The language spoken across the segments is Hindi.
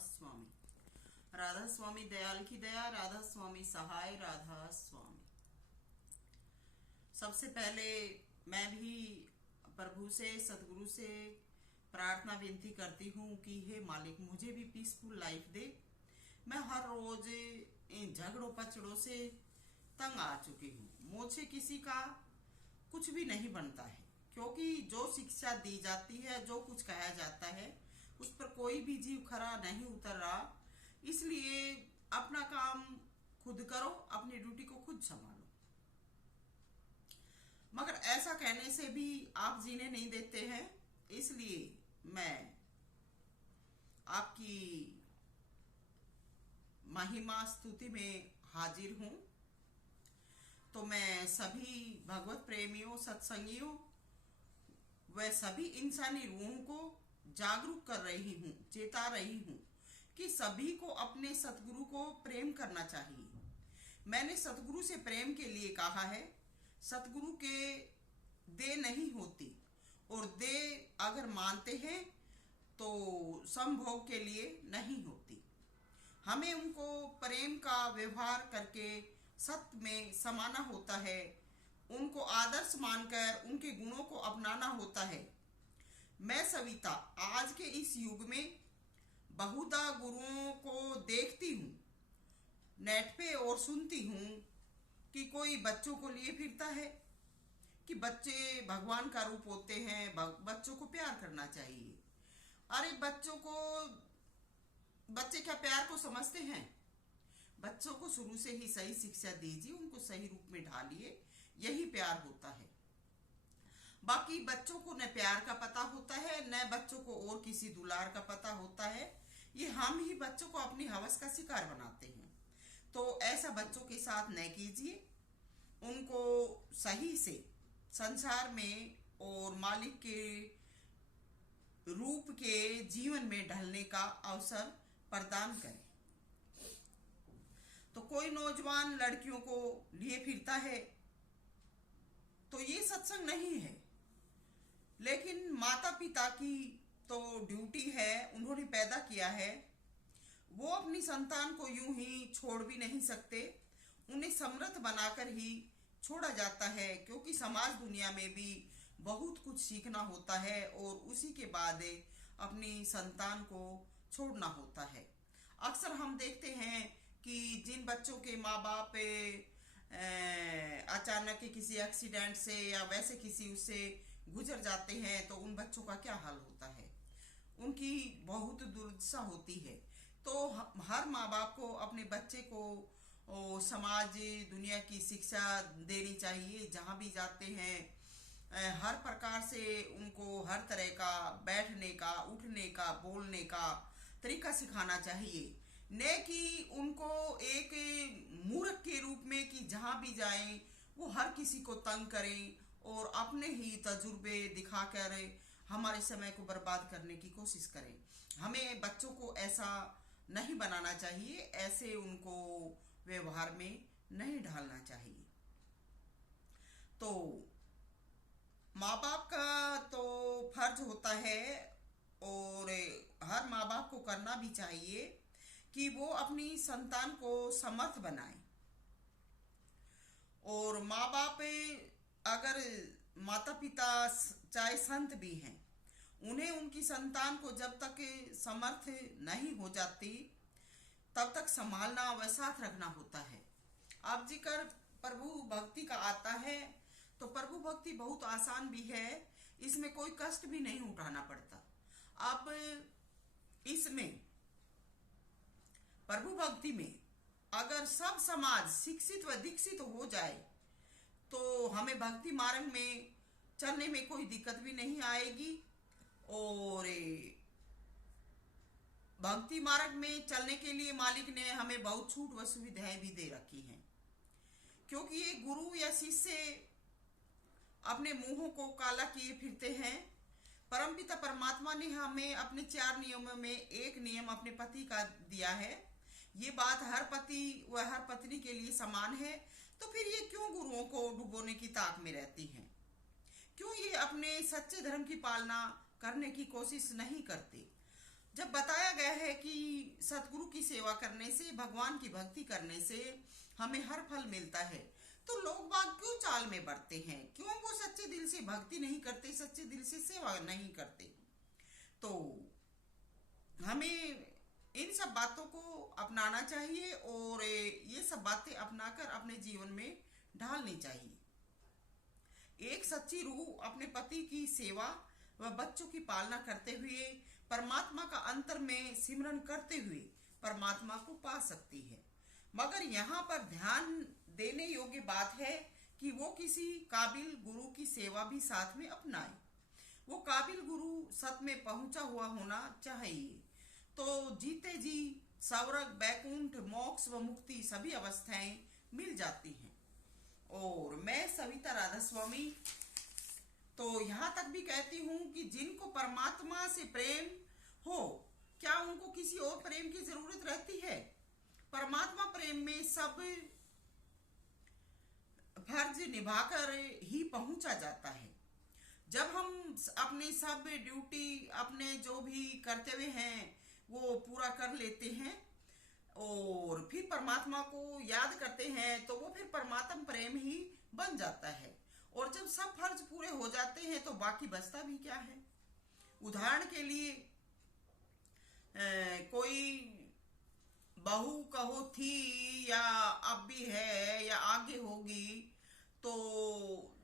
स्वामी। राधा स्वामी दयाल की दया, राधा स्वामी सहाय, राधा स्वामी। सबसे पहले मैं भी प्रभु से, सतगुरु से प्रार्थना विनती करती हूँ कि हे मालिक, मुझे भी पीसफुल लाइफ दे। मैं हर रोज इन झगड़ों पचड़ों से तंग आ चुकी हूँ। मुझसे किसी का कुछ भी नहीं बनता है, क्योंकि जो शिक्षा दी जाती है, जो कुछ कहा जाता है, उस पर कोई भी जीव खरा नहीं उतर रहा। इसलिए अपना काम खुद करो, अपनी ड्यूटी को खुद संभालो। मगर ऐसा कहने से भी आप जीने नहीं देते हैं, इसलिए मैं आपकी महिमा स्तुति में हाजिर हूं। तो मैं सभी भगवत प्रेमियों, सत्संगियों व सभी इंसानी रूहों को जागरूक कर रही हूँ, चेता रही हूँ कि सभी को अपने सतगुरु को प्रेम करना चाहिए। मैंने सतगुरु से प्रेम के लिए कहा है। सतगुरु के दे नहीं होती, और दे अगर मानते हैं तो संभोग के लिए नहीं होती। हमें उनको प्रेम का व्यवहार करके सत्य में समाना होता है, उनको आदर्श मानकर उनके गुणों को अपनाना होता है। मैं सविता आज के इस युग में बहुधा गुरुओं को देखती हूँ नेट पे और सुनती हूँ कि कोई बच्चों को लिए फिरता है कि बच्चे भगवान का रूप होते हैं, बच्चों को प्यार करना चाहिए। अरे बच्चे क्या प्यार को समझते हैं? बच्चों को शुरू से ही सही शिक्षा दीजिए, उनको सही रूप में ढालिए, यही प्यार होता है। बाकी बच्चों को न प्यार का पता होता है, न बच्चों को और किसी दुलार का पता होता है। ये हम ही बच्चों को अपनी हवस का शिकार बनाते हैं। तो ऐसा बच्चों के साथ न कीजिए। उनको सही से संसार में और मालिक के रूप के जीवन में ढलने का अवसर प्रदान करें। तो कोई नौजवान लड़कियों को लिए फिरता है तो ये सत्संग नहीं है। लेकिन माता पिता की तो ड्यूटी है, उन्होंने पैदा किया है, वो अपनी संतान को यूं ही छोड़ भी नहीं सकते। उन्हें समर्थ बनाकर ही छोड़ा जाता है, क्योंकि समाज दुनिया में भी बहुत कुछ सीखना होता है और उसी के बाद अपनी संतान को छोड़ना होता है। अक्सर हम देखते हैं कि जिन बच्चों के माँ बाप अचानक किसी एक्सीडेंट से या वैसे किसी उससे गुजर जाते हैं तो उन बच्चों का क्या हाल होता है, उनकी बहुत दुर्दशा होती है। तो हर माँ बाप को अपने बच्चे को समाज दुनिया की शिक्षा देनी चाहिए। जहाँ भी जाते हैं हर प्रकार से उनको हर तरह का बैठने का, उठने का, बोलने का तरीका सिखाना चाहिए, न कि उनको एक मूर्ख के रूप में कि जहाँ भी जाएं वो हर किसी को तंग करें और अपने ही तजुर्बे दिखाकर हमारे समय को बर्बाद करने की कोशिश करें। हमें बच्चों को ऐसा नहीं बनाना चाहिए, ऐसे उनको व्यवहार में नहीं ढालना चाहिए। तो माँ बाप का तो फर्ज होता है और हर माँ बाप को करना भी चाहिए कि वो अपनी संतान को समर्थ बनाए। और माँ बाप अगर माता पिता चाहे संत भी हैं, उन्हें उनकी संतान को जब तक समर्थ नहीं हो जाती तब तक संभालना व साथ रखना होता है। अब जिक्र प्रभु भक्ति का आता है तो प्रभु भक्ति बहुत आसान भी है, इसमें कोई कष्ट भी नहीं उठाना पड़ता। अब इसमें प्रभु भक्ति में अगर सब समाज शिक्षित व दीक्षित हो जाए तो हमें भक्ति मार्ग में चलने में कोई दिक्कत भी नहीं आएगी। और भक्ति मार्ग में चलने के लिए मालिक ने हमें बहुत छूट व सुविधाएं भी दे रखी हैं, क्योंकि ये गुरु या शिष्य अपने मुंहों को काला किए फिरते हैं। परमपिता परमात्मा ने हमें अपने 4 नियमों में एक नियम अपने पति का दिया है। ये बात हर पति व हर पत्नी के लिए समान है। तो फिर ये क्यों गुरुओं को डुबोने की ताक में रहती हैं? क्यों ये अपने सच्चे धर्म की पालना करने की कोशिश नहीं करते? जब बताया गया है है कि सतगुरु की सेवा करने से, भगवान की भक्ति करने से हमें हर फल मिलता है, तो लोग बाग क्यों चाल में बढ़ते हैं? क्यों वो सच्चे दिल से भक्ति नहीं करते, सच्चे दिल से सेवा नहीं करते? तो हमें इन सब बातों को अपनाना चाहिए और ये सब बातें अपनाकर अपने जीवन में ढालनी चाहिए। एक सच्ची रूह अपने पति की सेवा व बच्चों की पालना करते हुए, परमात्मा का अंतर में सिमरन करते हुए परमात्मा को पा सकती है। मगर यहाँ पर ध्यान देने योग्य बात है कि वो किसी काबिल गुरु की सेवा भी साथ में अपनाए। वो काबिल गुरु सत में पहुंचा हुआ होना चाहिए, तो जीते जी स्वर्ग, बैकुंठ, मोक्ष व मुक्ति सभी अवस्थाएं मिल जाती हैं। और मैं सविता राधा स्वामी तो यहाँ तक भी कहती हूँ कि जिनको परमात्मा से प्रेम हो, क्या उनको किसी और प्रेम की जरूरत रहती है? परमात्मा प्रेम में सब फर्ज निभाकर ही पहुंचा जाता है। जब हम अपनी सब ड्यूटी, अपने जो भी कर्तव्य हैं वो पूरा कर लेते हैं और फिर परमात्मा को याद करते हैं, तो वो फिर परमात्मा प्रेम ही बन जाता है। और जब सब फर्ज पूरे हो जाते हैं तो बाकी बचता भी क्या है? उदाहरण के लिए कोई बहू कहो थी या अब भी है या आगे होगी, तो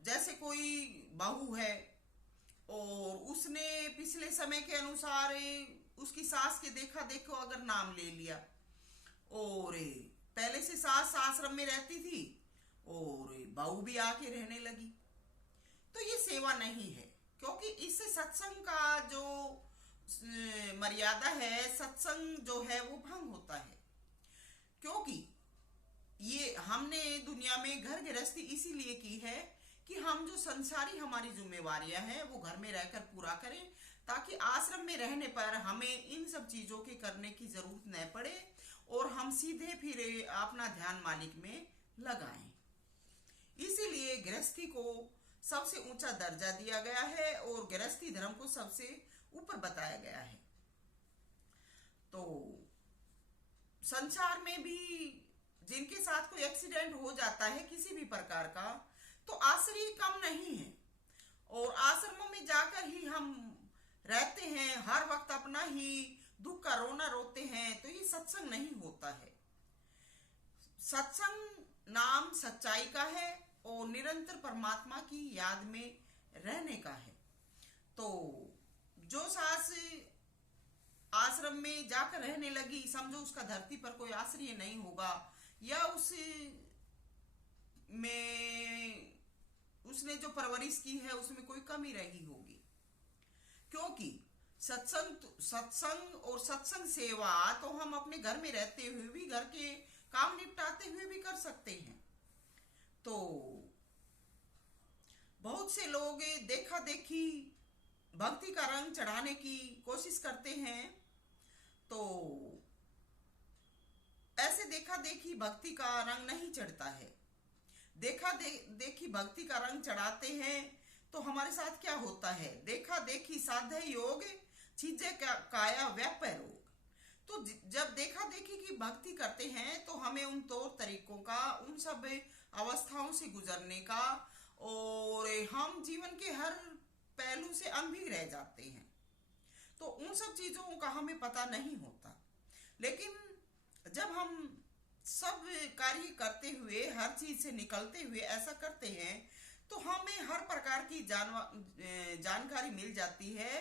जैसे कोई बहू है और उसने पिछले समय के अनुसार उसकी सास के देखा देखो अगर नाम ले लिया और पहले से सास आश्रम में रहती थी और बहू भी आके रहने लगी, तो ये सेवा नहीं है। क्योंकि इससे सत्संग का जो मर्यादा है, सत्संग जो है वो भंग होता है। क्योंकि ये हमने दुनिया में घर गृहस्थी इसीलिए की है कि हम जो संसारी हमारी जिम्मेवारियां हैं वो घर में रहकर पूरा करें, ताकि आश्रम में रहने पर हमें इन सब चीजों के करने की जरूरत न पड़े और हम सीधे फिर अपना ध्यान मालिक में लगाएं। इसीलिए गृहस्थी को सबसे ऊंचा दर्जा दिया गया है और गृहस्थी धर्म को सबसे ऊपर बताया गया है। तो संसार में भी जिनके साथ कोई एक्सीडेंट हो जाता है किसी भी प्रकार का, तो आश्रय कम नहीं है और आश्रमों में जाकर ही हम रहते हैं, हर वक्त अपना ही दुख का रोना रोते हैं, तो ये सत्संग नहीं होता है। सत्संग नाम सच्चाई का है और निरंतर परमात्मा की याद में रहने का है। तो जो सास आश्रम में जाकर रहने लगी, समझो उसका धरती पर कोई आश्रय नहीं होगा या उस में उसने जो परवरिश की है उसमें कोई कमी रही होगी। क्योंकि सत्संग और सत्संग सेवा तो हम अपने घर में रहते हुए भी, घर के काम निपटाते हुए भी कर सकते हैं। तो बहुत से लोग देखा देखी भक्ति का रंग चढ़ाने की कोशिश करते हैं, तो ऐसे देखा देखी भक्ति का रंग नहीं चढ़ता है। देखी भक्ति का रंग चढ़ाते हैं तो हमारे साथ क्या होता है? देखा देखी साधे योग, चीजे काया व्यापय रोग। तो जब देखा देखी की भक्ति करते हैं तो हमें उन तौर तरीकों का, उन सब अवस्थाओं से गुजरने का, और हम जीवन के हर पहलू से अनभिज्ञ रह जाते हैं, तो उन सब चीजों का हमें पता नहीं होता। लेकिन जब हम सब कार्य करते हुए, हर चीज से निकलते हुए ऐसा करते हैं, तो हमें हर प्रकार की जानकारी मिल जाती है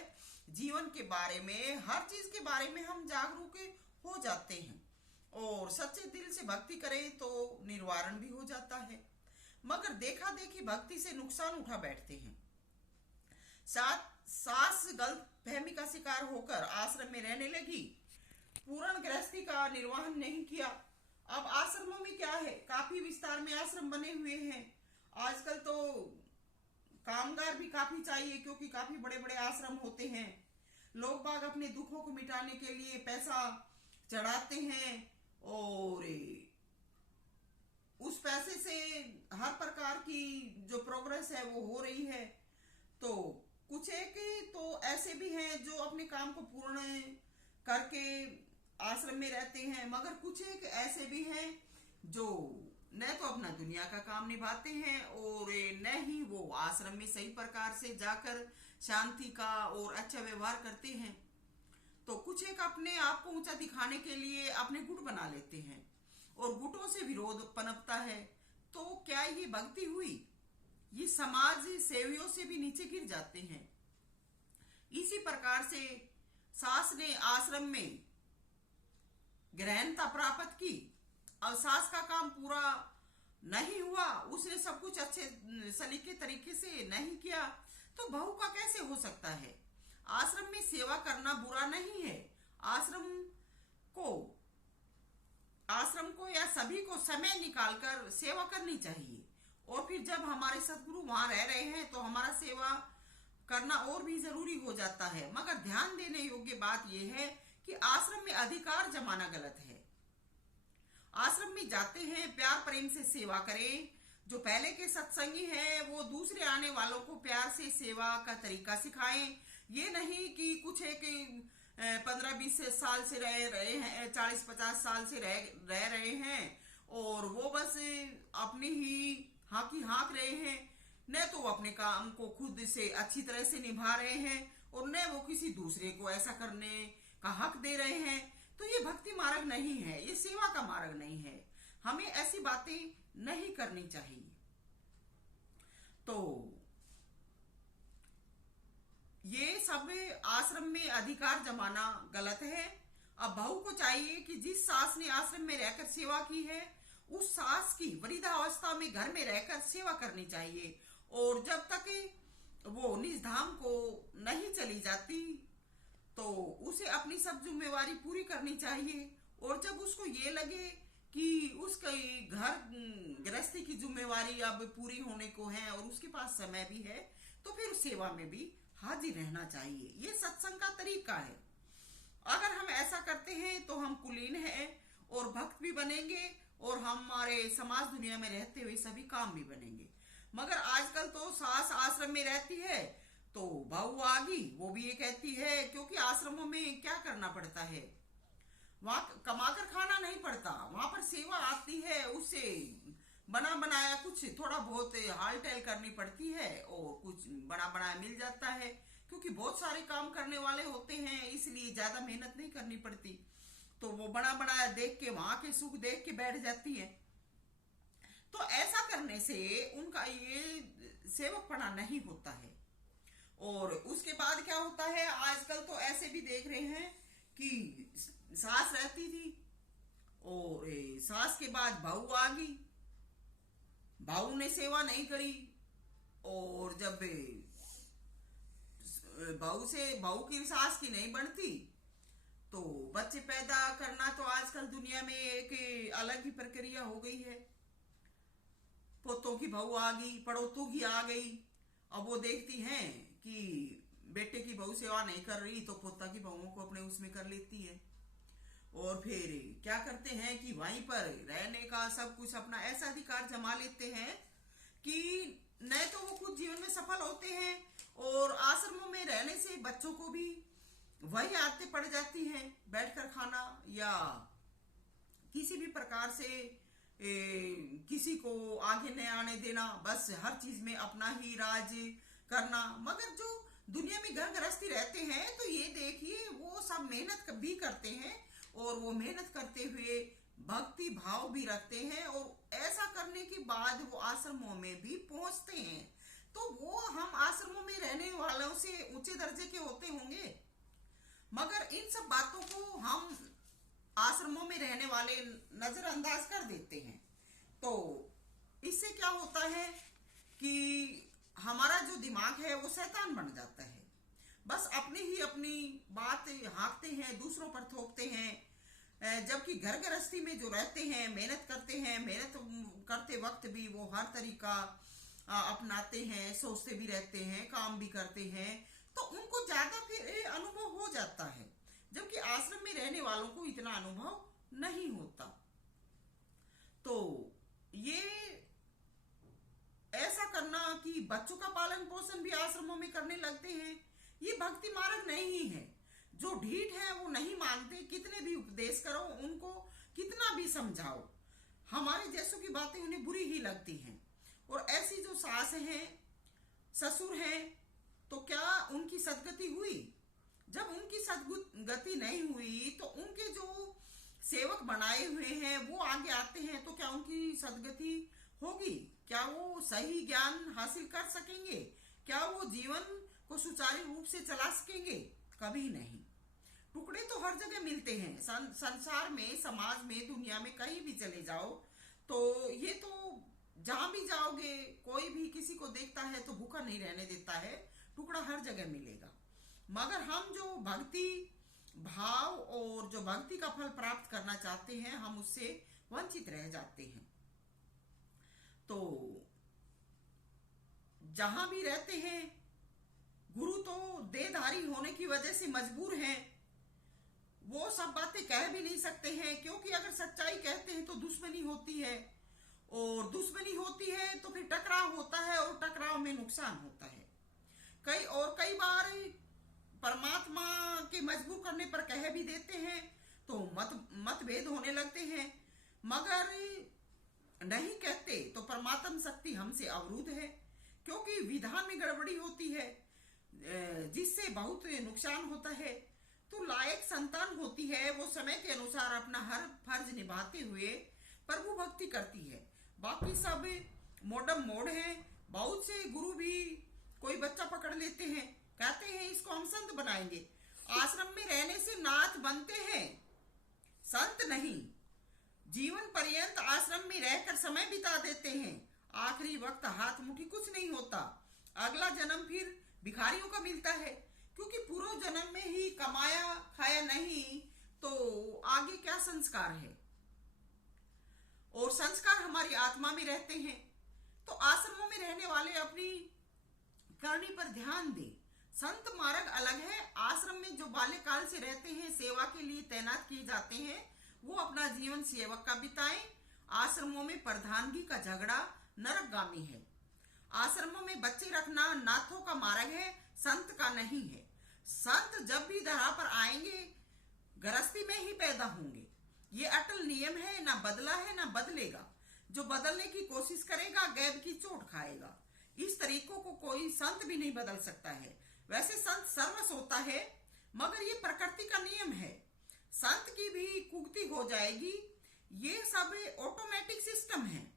जीवन के बारे में, हर चीज के बारे में हम जागरूक हो जाते हैं और सच्चे दिल से भक्ति करें तो निवारण भी हो जाता है। मगर देखा देखी भक्ति से नुकसान उठा बैठते हैं। सास गलत फहमी का शिकार होकर आश्रम में रहने लगी, पूर्ण गृहस्थी का निर्वहन नहीं किया। अब आश्रमों में क्या है, काफी विस्तार में आश्रम बने हुए हैं। आजकल तो कामगार भी काफी चाहिए क्योंकि काफी बड़े बड़े आश्रम होते हैं। लोग बाग अपने दुखों को मिटाने के लिए पैसा चढ़ाते हैं और उस पैसे से हर प्रकार की जो प्रोग्रेस है वो हो रही है। तो कुछ एक तो ऐसे भी हैं जो अपने काम को पूर्ण करके आश्रम में रहते हैं, मगर कुछ एक ऐसे भी हैं जो न तो अपना दुनिया का काम निभाते हैं और न ही वो आश्रम में सही प्रकार से जाकर शांति का और अच्छा व्यवहार करते हैं। तो कुछ एक अपने आप को ऊंचा दिखाने के लिए अपने गुट बना लेते हैं और गुटों से विरोध पनपता है। तो क्या ये भक्ति हुई? ये समाज सेवियों से भी नीचे गिर जाते हैं। इसी प्रकार से सास ने आश्रम में गृहणता प्राप्त की, अब सास का काम पूरा नहीं हुआ, उसने सब कुछ अच्छे सलीके तरीके से नहीं किया, तो बहू का कैसे हो सकता है? आश्रम में सेवा करना बुरा नहीं है। आश्रम को या सभी को समय निकालकर सेवा करनी चाहिए। और फिर जब हमारे सदगुरु वहां रह रहे हैं तो हमारा सेवा करना और भी जरूरी हो जाता है। मगर ध्यान देने योग्य बात यह है कि आश्रम में अधिकार जमाना गलत है। आश्रम में जाते हैं, प्यार प्रेम से सेवा करें। जो पहले के सत्संगी हैं वो दूसरे आने वालों को प्यार से सेवा का तरीका सिखाएं। ये नहीं कि कुछ एक 15-20 साल से रह रहे हैं, 40-50 साल से रह रहे हैं और वो बस अपनी ही हाँक रहे हैं, न तो वो अपने काम को खुद से अच्छी तरह से निभा रहे हैं और न वो किसी दूसरे को ऐसा करने का हक दे रहे हैं। तो ये भक्ति मार्ग नहीं है, ये सेवा का मार्ग नहीं है। हमें ऐसी बातें नहीं करनी चाहिए। तो ये सब आश्रम में अधिकार जमाना गलत है। अब बहू को चाहिए कि जिस सास ने आश्रम में रहकर सेवा की है उस सास की वृद्धावस्था में घर में रहकर सेवा करनी चाहिए और जब तक वो निज धाम को नहीं चली जाती तो उसे अपनी सब जिम्मेवारी पूरी करनी चाहिए। और जब उसको ये लगे कि उसकी घर गृहस्थी की जिम्मेवारी अब पूरी होने को है और उसके पास समय भी है तो फिर सेवा में भी हाजिर रहना चाहिए। ये सत्संग का तरीका है। अगर हम ऐसा करते हैं तो हम कुलीन हैं और भक्त भी बनेंगे और हमारे समाज दुनिया में रहते हुए सभी काम भी बनेंगे। मगर आजकल तो सास आश्रम में रहती है तो बहू आ गई, वो भी ये कहती है, क्योंकि आश्रमों में क्या करना पड़ता है, वहां कमाकर खाना नहीं पड़ता, वहां पर सेवा आती है, उससे बना बनाया कुछ थोड़ा बहुत हाल टैल करनी पड़ती है और कुछ बना बनाया मिल जाता है, क्योंकि बहुत सारे काम करने वाले होते हैं इसलिए ज्यादा मेहनत नहीं करनी पड़ती। तो वो बना बनाया देख के, वहां के सुख देख के बैठ जाती है। तो ऐसा करने से उनका ये सेवकपना नहीं होता है। और उसके बाद क्या होता है, आजकल तो ऐसे भी देख रहे हैं कि सास रहती थी और सास के बाद बहू आ गई, बहू ने सेवा नहीं करी और जब बहू की सास की नहीं बनती तो बच्चे पैदा करना तो आजकल दुनिया में एक अलग ही प्रक्रिया हो गई है। पोतों की बहू आ गई, पड़ोतों की आ गई। अब वो देखती हैं कि बेटे की बहू सेवा नहीं कर रही तो पोता की बहुओं को अपने उसमें कर लेती है और फिर क्या करते हैं कि वहीं पर रहने का सब कुछ अपना ऐसा अधिकार जमा लेते हैं कि न तो वो खुद जीवन में सफल होते हैं और आश्रमों में रहने से बच्चों को भी वही आदतें पड़ जाती हैं, बैठकर खाना या किसी भी प्रकार से किसी को आगे न आने देना, बस हर चीज में अपना ही राज करना। मगर जो दुनिया में घर गृहस्थी रहते हैं तो ये देखिए वो सब मेहनत भी करते हैं और वो मेहनत करते हुए भक्ति भाव भी रखते हैं और ऐसा करने के बाद वो आश्रमों में भी पहुंचते हैं। तो वो हम आश्रमों में रहने वालों से ऊंचे दर्जे के होते होंगे, मगर इन सब बातों को हम आश्रमों में रहने वाले नजरअंदाज कर देते हैं। तो इससे क्या होता है कि हमारा जो दिमाग है वो शैतान बन जाता है, बस अपनी बात हाँकते हैं, दूसरों पर थोपते हैं। जबकि घर गृहस्थी में जो रहते हैं, मेहनत करते हैं, मेहनत करते वक्त भी वो हर तरीका अपनाते हैं, सोचते भी रहते हैं, काम भी करते हैं, तो उनको ज्यादा फिर अनुभव हो जाता है। जबकि आश्रम में रहने वालों को इतना अनुभव नहीं होता। तो ये ऐसा करना कि बच्चों का पालन पोषण भी आश्रमों में करने लगते हैं, ये भक्ति मार्ग नहीं है। जो ढीठ है वो नहीं मानते, कितने भी उपदेश उपदेश करो, उनको कितना भी समझाओ, हमारे जैसों की बातें उन्हें बुरी ही लगती हैं। और ऐसी जो सास हैं, ससुर हैं, तो क्या उनकी सदगति हुई? जब उनकी सदगति नहीं हुई तो उनके जो सेवक बनाए हुए हैं वो आगे आते हैं, तो क्या उनकी सदगति होगी? क्या वो सही ज्ञान हासिल कर सकेंगे? क्या वो जीवन को सुचारू रूप से चला सकेंगे? कभी नहीं। टुकड़े तो हर जगह मिलते हैं, संसार में, समाज में, दुनिया में, कहीं भी चले जाओ तो ये तो जहां भी जाओगे कोई भी किसी को देखता है तो भूखा नहीं रहने देता है, टुकड़ा हर जगह मिलेगा। मगर हम जो भक्ति भाव और जो भक्ति का फल प्राप्त करना चाहते हैं, हम उससे वंचित रह जाते हैं। तो जहां भी रहते हैं, गुरु तो देहधारी होने की वजह से मजबूर हैं, वो सब बातें कह भी नहीं सकते हैं, क्योंकि अगर सच्चाई कहते हैं तो दुश्मनी होती है, और दुश्मनी होती है तो फिर टकराव होता है, और टकराव में नुकसान होता है। कई बार परमात्मा के मजबूर करने पर कह भी देते हैं तो मतभेद होने लगते हैं, मगर नहीं कहते तो परमात्म शक्ति हमसे अवरुद्ध है, क्योंकि विधान में गड़बड़ी होती है जिससे बहुत नुकसान होता है। तो लायक संतान होती है, वो समय के अनुसार अपना हर फर्ज निभाते हुए प्रभु भक्ति करती है। बाकी सब मोडम मोड़ है। बहुत से गुरु भी कोई बच्चा पकड़ लेते हैं, कहते हैं इसको हम संत बनाएंगे। आश्रम में रहने से नाथ बनते हैं, संत नहीं। जीवन पर्यंत आश्रम में रहकर समय बिता देते हैं, आखिरी वक्त हाथ मुट्ठी कुछ नहीं होता। अगला जन्म फिर भिखारियों का मिलता है, क्योंकि पूर्व जन्म में ही कमाया खाया नहीं तो आगे क्या संस्कार है। और संस्कार हमारी आत्मा में रहते हैं। तो आश्रमों में रहने वाले अपनी करनी पर ध्यान दें। संत मार्ग अलग है। आश्रम में जो बाल्यकाल से रहते हैं, सेवा के लिए तैनात किए जाते हैं, वो अपना जीवन सेवक का बिताएं। आश्रमों में प्रधानगी का झगड़ा नरकगामी है। आश्रमों में बच्चे रखना नाथों का मार्ग है, संत का नहीं है। संत जब भी धरा पर आएंगे गृहस्थी में ही पैदा होंगे, ये अटल नियम है, ना बदला है ना बदलेगा। जो बदलने की कोशिश करेगा गैब की चोट खाएगा। इस तरीकों को कोई संत भी नहीं बदल सकता है। वैसे संत सर्वस होता है, मगर ये प्रकृति का नियम है। संत की भी कुगति हो जाएगी। ये सब ऑटोमेटिक सिस्टम है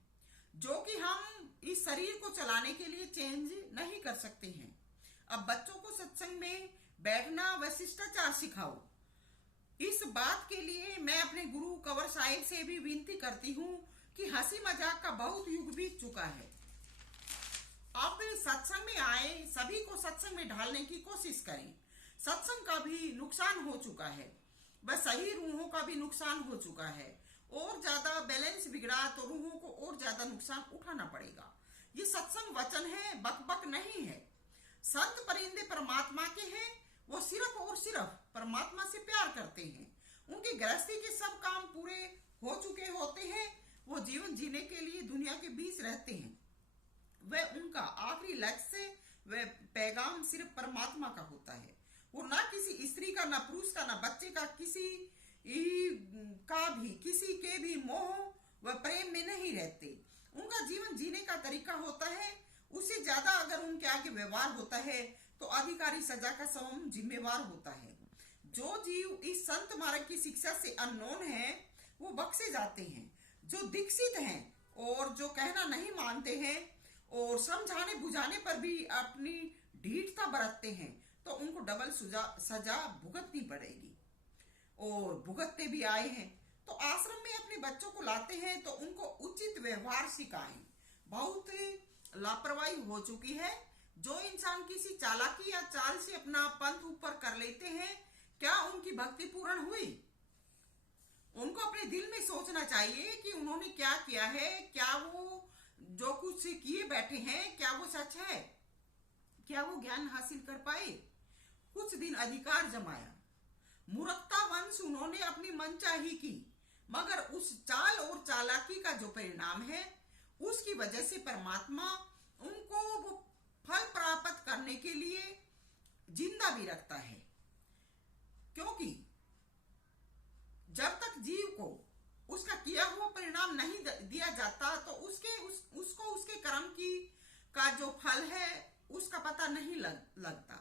जो कि हम इस शरीर को चलाने के लिए चेंज नहीं कर सकते हैं। अब बच्चों को सत्संग में बैठना व शिष्टाचार सिखाओ। इस बात के लिए मैं अपने गुरु कंवर साहिब से भी विनती करती हूँ कि हंसी मजाक का बहुत युग बीत चुका है। अब सत्संग में आए, सभी को सत्संग में ढालने की कोशिश करें। सत्संग का भी नुकसान हो चुका है, बस सही रूहों का भी नुकसान हो चुका है। और ज्यादा बैलेंस बिगड़ा तो रूहों को और ज्यादा नुकसान उठाना पड़ेगा। ये सत्संग वचन है, बकबक नहीं है। संत परिंदे परमात्मा के हैं, वो सिर्फ और सिर्फ परमात्मा से प्यार करते हैं। उनकी गृहस्थी के सब काम पूरे हो चुके होते हैं। वो जीवन जीने के लिए दुनिया के बीच रहते हैं। वह उनका आखिरी लक्ष्य वह पैगाम सिर्फ परमात्मा का होता है। वो ना किसी स्त्री का, ना पुरुष का, ना बच्चे का, किसी के भी मोह व प्रेम में नहीं रहते। उनका जीवन जीने का तरीका होता है। उससे ज्यादा अगर उनके आगे व्यवहार होता है तो अधिकारी सजा का स्वयं जिम्मेवार होता है। जो जीव इस संत मार्ग की शिक्षा से अननोन है वो बख्शे जाते हैं। जो दीक्षित हैं और जो कहना नहीं मानते हैं और समझाने बुझाने पर भी अपनी ढीठता बरतते हैं तो उनको डबल सजा भुगतनी पड़ेगी, और भुगतते भी आए हैं। तो आश्रम में अपने बच्चों को लाते हैं तो उनको उचित व्यवहार सिखाएं। बहुत लापरवाही हो चुकी है। जो इंसान किसी चालाकी या चाल से अपना पंथ ऊपर कर लेते हैं, क्या उनकी भक्ति पूर्ण हुई? उनको अपने दिल में सोचना चाहिए कि उन्होंने क्या किया है। क्या वो जो कुछ किए बैठे हैं क्या वो सच है? क्या वो ज्ञान हासिल कर पाए? कुछ दिन अधिकार जमाया, मूर्खता वंश उन्होंने अपनी मनचाही की, मगर उस चाल और चालाकी का जो परिणाम है उसकी वजह से परमात्मा उनको वो फल प्राप्त करने के लिए जिंदा भी रखता है। क्योंकि जब को उसका किया हुआ परिणाम नहीं दिया जाता तो उसको उसके कर्म की का जो फल है उसका पता नहीं लगता।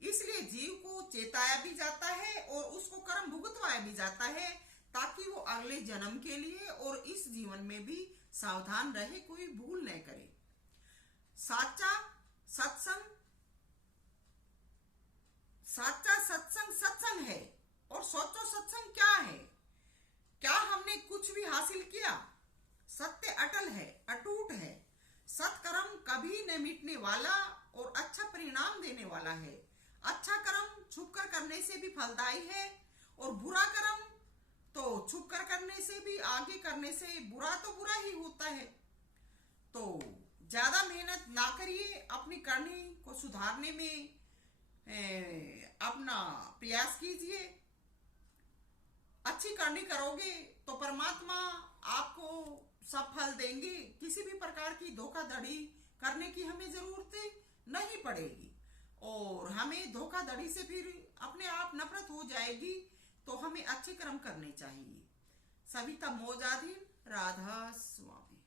इसलिए जीव को चेताया भी जाता है और उसको कर्म भुगतवाया भी जाता है, ताकि वो अगले जन्म के लिए और इस जीवन में भी सावधान रहे, कोई भूल न करे। साचा सत्संग सत्संग है। और सोचो सत्संग क्या है? क्या हमने कुछ भी हासिल किया? सत्य अटल है, अटूट है। सत्कर्म कभी न मिटने वाला और अच्छा परिणाम देने वाला है। अच्छा कर्म छुपकर करने से भी फलदायी है और बुरा कर्म तो छुपकर करने से भी, आगे करने से बुरा तो बुरा ही होता है। तो ज्यादा मेहनत ना करिए, अपनी करनी को सुधारने में अपना प्रयास कीजिए। अच्छी करनी करोगे तो परमात्मा आपको सब फल देंगे। किसी भी प्रकार की धोखाधड़ी करने की हमें जरूरत नहीं पड़ेगी और हमें धोखाधड़ी से फिर अपने आप नफरत हो जाएगी। तो हमें अच्छे कर्म करने चाहिए। सविता मोजाधीन, राधा स्वामी।